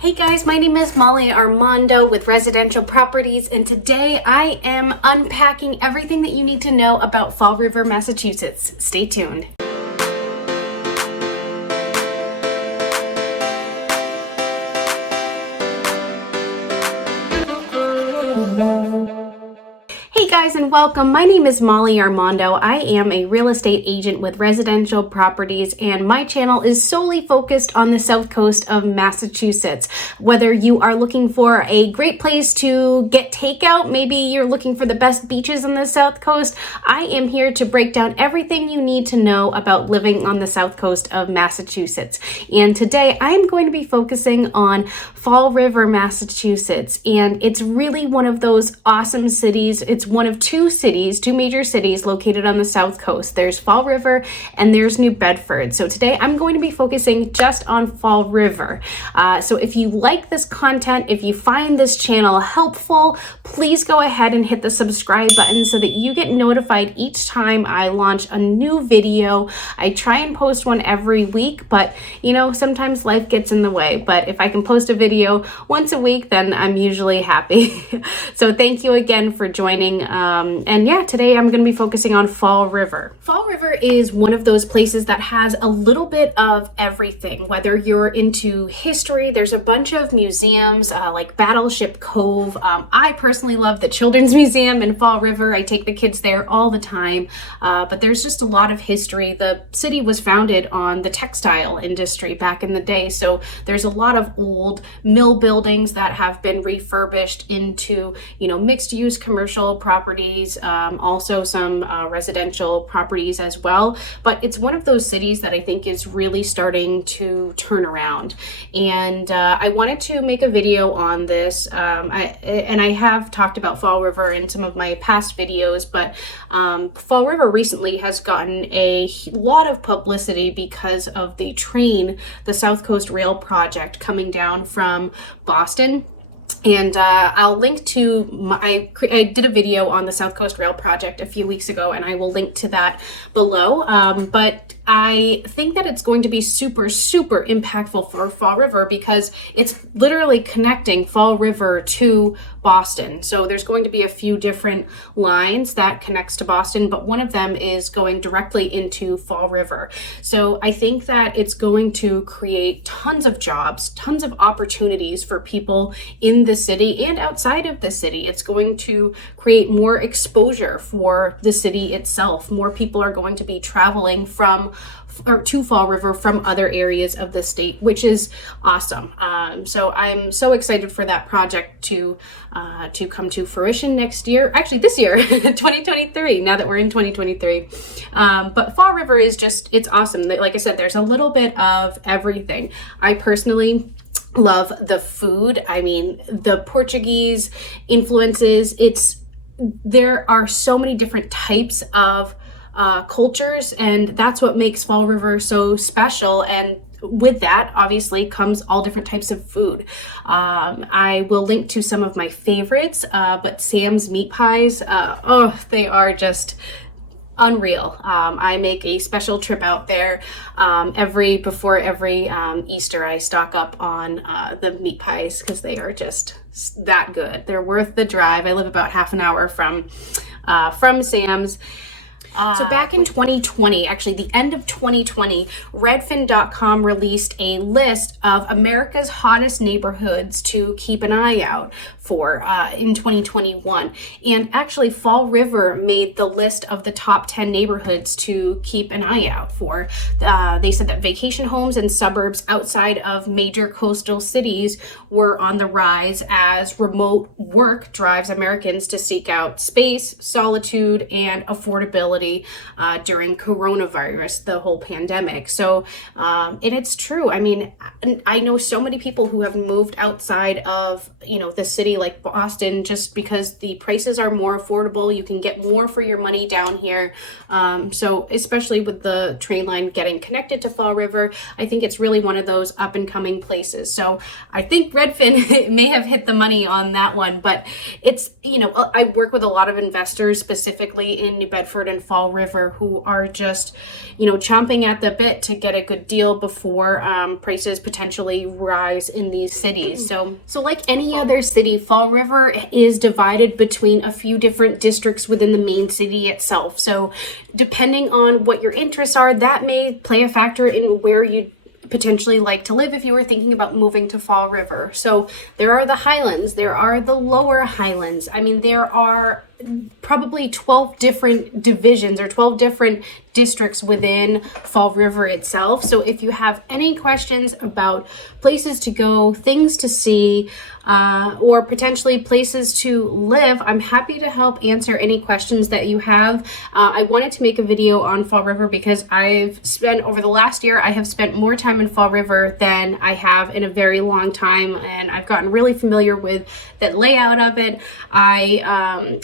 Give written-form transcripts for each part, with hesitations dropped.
Hey guys, my name is Molly Armando with Residential Properties, and today I am unpacking everything that you need to know about Fall River, Massachusetts. Stay tuned. Hey guys, and welcome. My name is Molly Armando. I am a real estate agent with Residential Properties, and my channel is solely focused on the south coast of Massachusetts. Whether you are looking for a great place to get takeout, maybe you're looking for the best beaches on the south coast, I am here to break down everything you need to know about living on the south coast of Massachusetts. And today I am going to be focusing on Fall River, Massachusetts, and it's really one of those awesome cities. It's one of two major cities located on the south coast. There's Fall River and there's New Bedford. So today I'm going to be focusing just on Fall River. So if you like this content, if you find this channel helpful, please go ahead and hit the subscribe button so that you get notified each time I launch a new video. I try and post one every week, but sometimes life gets in the way. But if I can post a video once a week, then I'm usually happy. So thank you again for joining. Today I'm going to be focusing on Fall River. Fall River is one of those places that has a little bit of everything. Whether you're into history, there's a bunch of museums like Battleship Cove. I personally love the Children's Museum in Fall River. I take the kids there all the time, but there's just a lot of history. The city was founded on the textile industry back in the day, so there's a lot of old mill buildings that have been refurbished into mixed-use commercial properties, also some residential properties as well. But it's one of those cities that I think is really starting to turn around. And I wanted to make a video on this. I have talked about Fall River in some of my past videos, but Fall River recently has gotten a lot of publicity because of the Southcoast Rail project coming down from Boston. And I'll link to I did a video on the Southcoast Rail project a few weeks ago, and I will link to that below. But I think that it's going to be super, super impactful for Fall River because it's literally connecting Fall River to Boston. So there's going to be a few different lines that connects to Boston, but one of them is going directly into Fall River. So I think that it's going to create tons of jobs, tons of opportunities for people in the city and outside of the city. It's going to create more exposure for the city itself. More people are going to be traveling to Fall River from other areas of the state, which is awesome. So I'm so excited for that project to come to fruition next year. Actually, this year, 2023, now that we're in 2023. But Fall River is it's awesome. Like I said, there's a little bit of everything. I personally love the food. I mean, the Portuguese influences. There are so many different types of cultures, and that's what makes Fall River so special. And with that, obviously, comes all different types of food. I will link to some of my favorites, but Sam's meat pies, they are just unreal. I make a special trip out there before every Easter. I stock up on the meat pies because they are just that good. They're worth the drive. I live about half an hour from Sam's. So back in 2020, actually the end of 2020, Redfin.com released a list of America's hottest neighborhoods to keep an eye out for in 2021. And actually Fall River made the list of the top 10 neighborhoods to keep an eye out for. They said that vacation homes and suburbs outside of major coastal cities were on the rise as remote work drives Americans to seek out space, solitude, and affordability during coronavirus, the whole pandemic. So, and it's true. I mean, I know so many people who have moved outside of, the city like Boston just because the prices are more affordable. You can get more for your money down here. So especially with the train line getting connected to Fall River, I think it's really one of those up and coming places. So I think Redfin may have hit the money on that one, but it's, I work with a lot of investors specifically in New Bedford and Fall River who are just, chomping at the bit to get a good deal before prices potentially rise in these cities. So like any other city, Fall River is divided between a few different districts within the main city itself. So depending on what your interests are, that may play a factor in where you potentially like to live if you were thinking about moving to Fall River. So there are the Highlands, there are the Lower Highlands. I mean, there are probably 12 different divisions or 12 different districts within Fall River itself. So if you have any questions about places to go, things to see, or potentially places to live, I'm happy to help answer any questions that you have. I wanted to make a video on Fall River because over the last year, I have spent more time in Fall River than I have in a very long time, and I've gotten really familiar with the layout of it. I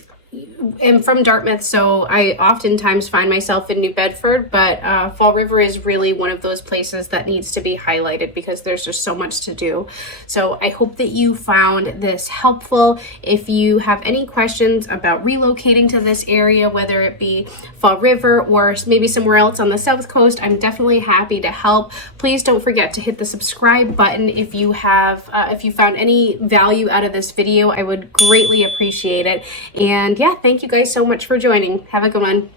am from Dartmouth, so I oftentimes find myself in New Bedford, but Fall River is really one of those places that needs to be highlighted because there's just so much to do. So I hope that you found this helpful. If you have any questions about relocating to this area, whether it be Fall River or maybe somewhere else on the South Coast, I'm definitely happy to help. Please don't forget to hit the subscribe button if you found any value out of this video. I would greatly appreciate it. And yeah, thank you guys so much for joining. Have a good one.